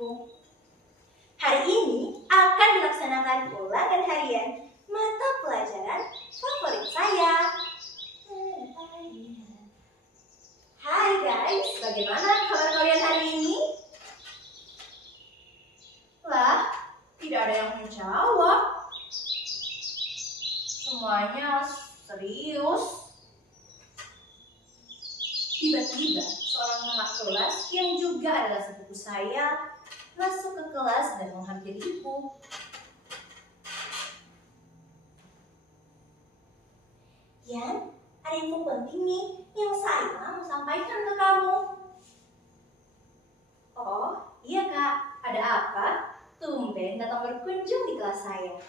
adikku. Hari ini akan dilaksanakan ulangan harian mata pelajaran favorit saya. Hai guys, bagaimana kabar kalian hari ini? Lah, tidak ada yang menjawab. Semuanya serius. Tiba-tiba seorang kakak kelas yang juga adalah sepupu saya masuk ke kelas dan menghampiriku. Yan, ada info penting nih yang saya mau sampaikan ke kamu. Oh, iya kak, ada apa? Tumben datang berkunjung di kelas saya.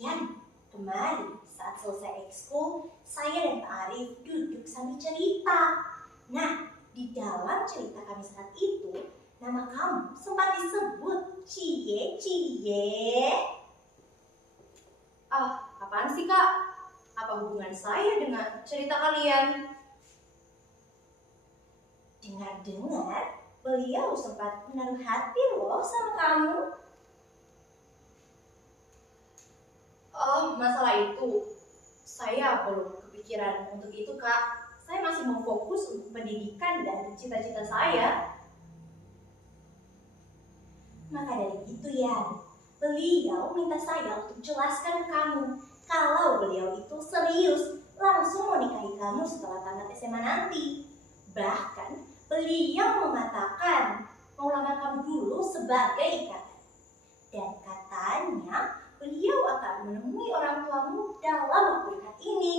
Yan, kemarin saat selesai ekskul, saya dan Pak Arif duduk sambil cerita. Nah, di dalam cerita kami saat itu, nama kamu sempat disebut Cie. Ah, apaan sih kak? Apa hubungan saya dengan cerita kalian? Dengar-dengar, beliau sempat menaruh hati loh sama kamu. Oh, masalah itu. Saya belum kepikiran untuk itu, Kak. Saya masih mau fokus untuk pendidikan dan cita-cita saya. Maka dari itu ya, beliau minta saya untuk jelaskan ke kamu kalau beliau itu serius langsung mau nikahi kamu setelah tamat SMA nanti. Bahkan, beliau mengatakan mau lamar kamu dulu sebagai ikatan. Dan katanya, beliau akan menemui orang tuamu dalam waktu dekat ini.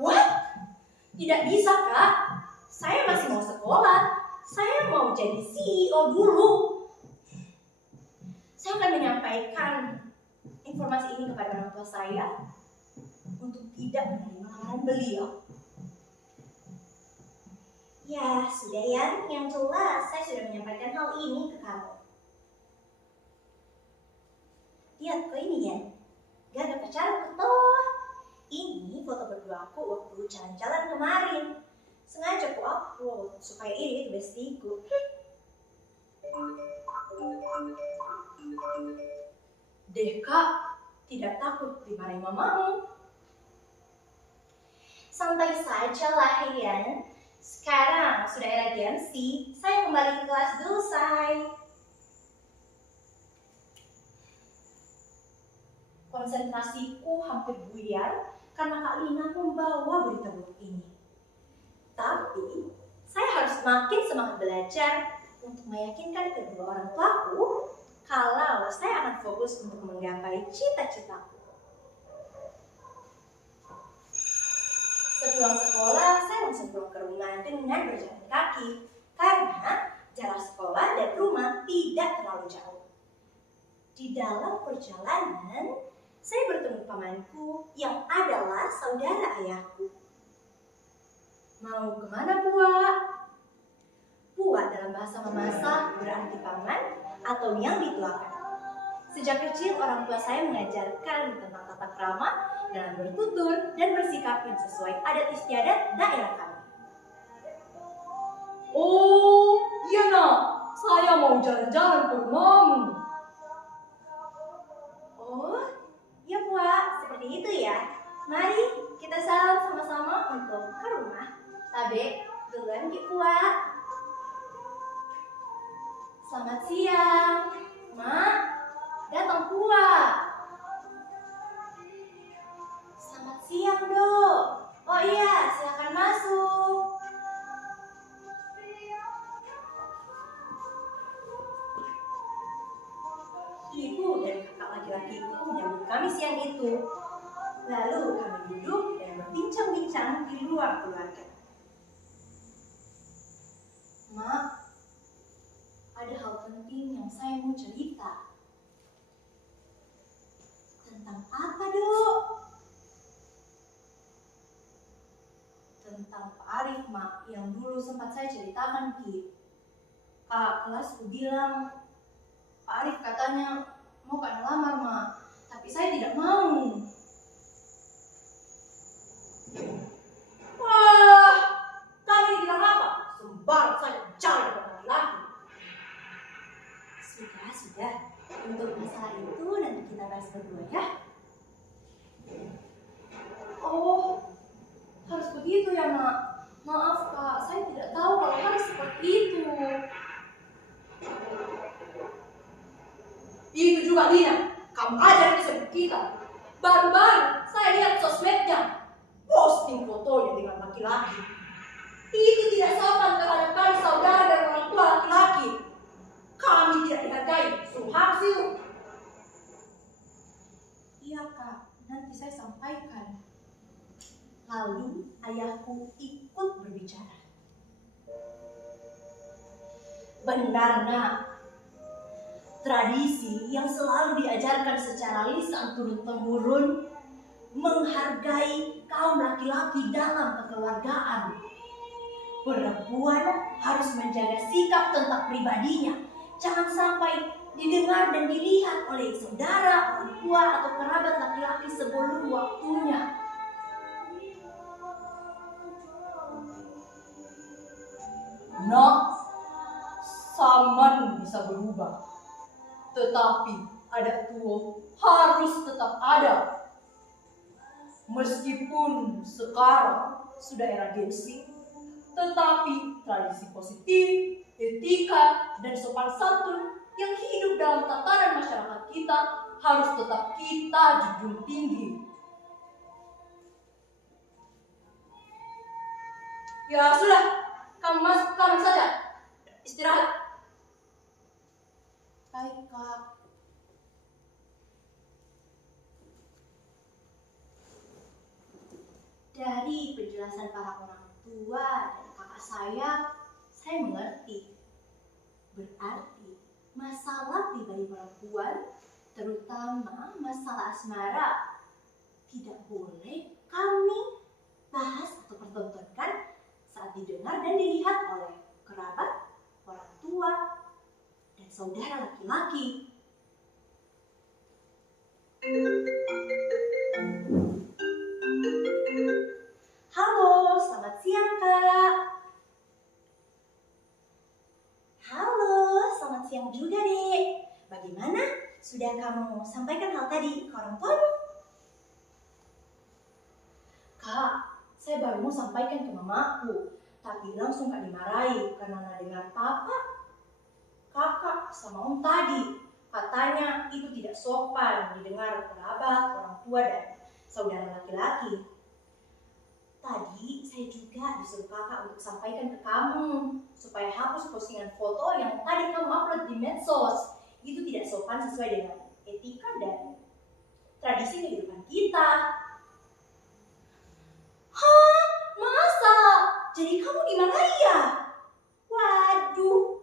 What? Tidak bisa, Kak. Saya masih mau sekolah. Saya mau jadi CEO dulu. Saya akan menyampaikan informasi ini kepada orang tua saya untuk tidak menerima lamaran beliau. Ya, sudah Yan. Yang jelas saya sudah menyampaikan hal ini ke kamu. Lihat kok ini Yan, gak ada pacaran toh. Ini foto berdua aku waktu jalan-jalan kemarin. Sengaja aku upload supaya ini bestiku. Deh kak, tidak takut dimarahin mamamu? Santai saja lah Yan. Sekarang sudah era Gen Z, saya kembali ke kelas dulu say. Konsentrasiku hampir buyar karena Kak Lina membawa berita buruk ini. Tapi, saya harus makin semangat belajar untuk meyakinkan kedua orang tuaku kalau saya akan fokus untuk menggapai cita-citaku. Sepulang sekolah, saya langsung pulang ke rumah dengan berjalan kaki karena jarak sekolah dan rumah tidak terlalu jauh. Di dalam perjalanan, saya bertemu pamanku yang adalah saudara ayahku. Mau kemana, Buat? Buat dalam bahasa Mamasa berarti paman atau yang dituakan. Sejak kecil orang tua saya mengajarkan tentang tata krama dalam bertutur dan bersikap yang sesuai adat istiadat daerah kami. Oh, iya nak, saya mau jalan-jalan ke rumahmu. Oh, ya Puak, seperti itu ya. Mari kita salam sama-sama untuk ke rumah. Tabe, duluan Ki Puak. Selamat siang, Mak. Datang Puak. Selamat siang, Dok. Oh iya, silakan masuk. Ibu dan kakak laki-lakiku menyambut kami siang itu. Lalu kami duduk dan berbincang-bincang di luar keluarga. Mak, ada hal penting yang saya mau cerita. Tentang apa, Dok? Tentang Pak Arif, Mak, yang dulu sempat saya ceritakan, Ki. Kak kelasku bilang, Pak Arif katanya mau kan lamar, Mak, tapi saya tidak mau. Wah, kami LPS berdua ya. Oh, harus begitu ya, Mak. Maaf, Kak. Saya tidak tahu kalau harus seperti itu. Itu juga Lina, kamu ajar disebut kita. Baru-baru saya lihat sosmednya, posting fotonya dengan laki-laki. Itu tidak sopan terhadap kami saudara dan orang tua laki-laki. Kami tidak dihargai, Suharsiu. Iya, Kak. Nanti saya sampaikan. Lalu ayahku ikut berbicara. Benar nak, tradisi yang selalu diajarkan secara lisan turun-temurun menghargai kaum laki-laki dalam kekeluargaan. Perempuan harus menjaga sikap tentang pribadinya. Jangan sampai didengar dan dilihat oleh saudara, orang tua, atau kerabat laki-laki sebelum waktunya. Nak, zaman bisa berubah, tetapi adat tua harus tetap ada. Meskipun sekarang sudah era Gen Z, tetapi tradisi positif, etika, dan sopan santun yang hidup dalam tatanan masyarakat kita harus tetap kita junjung tinggi. Ya sudah, kamu masuk kamar saja, istirahat. Baik, Kak. Dari penjelasan para orang tua dan kakak saya mengerti. Berarti masalah pribadi perempuan, terutama masalah asmara, tidak boleh kami bahas atau pertontonkan saat didengar dan dilihat oleh kerabat, orang tua, dan saudara laki-laki. Halo, selamat siang Kak. Halo, selamat siang juga Dek. Bagaimana? Sudah kamu sampaikan hal tadi ke orang tuamu? Kak, saya baru mau sampaikan ke mamaku, tapi langsung gak dimarahi karena dengar papa, kakak, sama om tadi. Katanya itu tidak sopan didengar kerabat, orang tua, dan saudara laki-laki. Tadi saya juga disuruh kakak untuk sampaikan ke kamu supaya hapus postingan foto yang tadi kamu upload di medsos. Itu tidak sopan sesuai dengan etika dan tradisi kehidupan kita. Hah? Masa? Jadi kamu dimarahi ya? Waduh,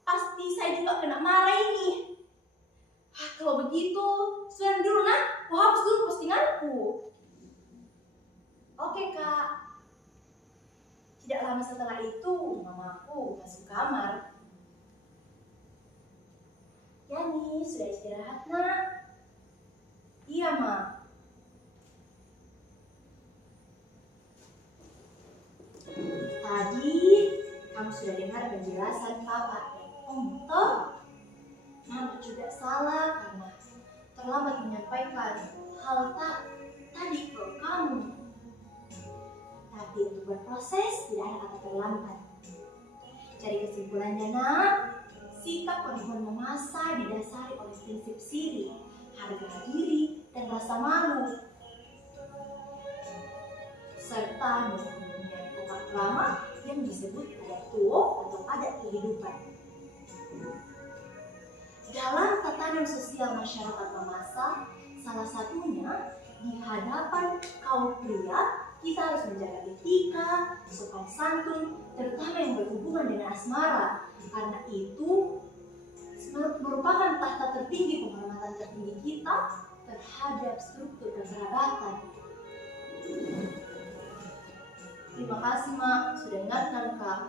pasti saya juga kena marah ini. Kalau begitu, sudah dulu nak, aku hapus dulu postinganku. Oke Kak. Tidak lama setelah itu, mamaku masuk kamar. Yani, sudah istirahat nak? Iya, Ma. Tadi kamu sudah dengar penjelasan Papa dan Om toh? Mama juga salah karena terlambat menyampaikan hal tadi ke kamu. Tapi untuk berproses tidak ada kata terlambat. Cari kesimpulannya nak, sikap perempuan memaksa didasari oleh prinsip siri, harga diri, dan rasa malu, serta mempunyai tata krama yang disebut adat tua atau adat kehidupan. Dalam tatanan sosial masyarakat memaksa, salah satunya di hadapan kaum pria, kita harus menjaga etika, sopan santun, terutama yang berhubungan dengan asmara, karena itu merupakan tahta tertinggi penghormatan tertinggi kita terhadap struktur kekerabatan. Terima kasih, Mak, sudah ingatkan, Kak.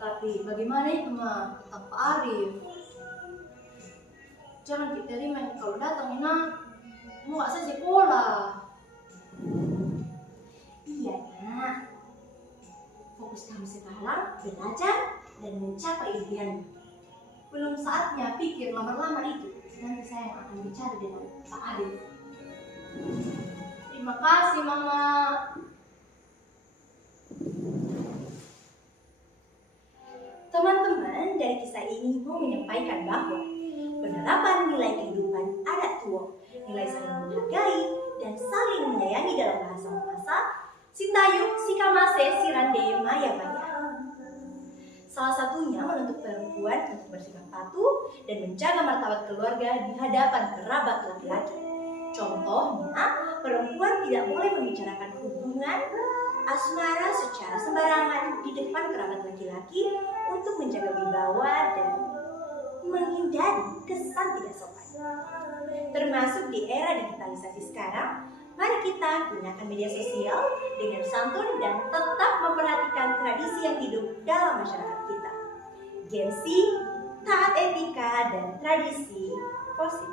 Tapi bagaimana itu, Mak, tentang Pak Arif? Jangan diterima kalau datang, Ina. Mau gak saya sekolah? Iya nak, fokus kamu sekarang belajar dan mencapai impianmu. Belum saatnya pikir lamar-lamar itu. nanti saya yang akan bicara dengan Pak Arif. Terima kasih, Mama. Teman-teman, dari kisah ini mau menyampaikan bahwa penerapan nilai kehidupan adat tua, nilai saling menghargai dan saling menyayangi dalam bahasa Mamasa, Sintayuk, Sikamase, Sirande, Maya Maya. Salah satunya menuntut perempuan untuk bersikap patuh dan menjaga martabat keluarga di hadapan kerabat laki-laki. Contohnya, perempuan tidak boleh membicarakan hubungan asmara secara sembarangan di depan kerabat laki-laki untuk menjaga wibawa dan menghindari kesan tidak sopan. Termasuk di era digitalisasi sekarang, mari kita gunakan media sosial dengan santun dan tetap memperhatikan tradisi yang hidup dalam masyarakat kita. Gen Z, taat etika dan tradisi positif.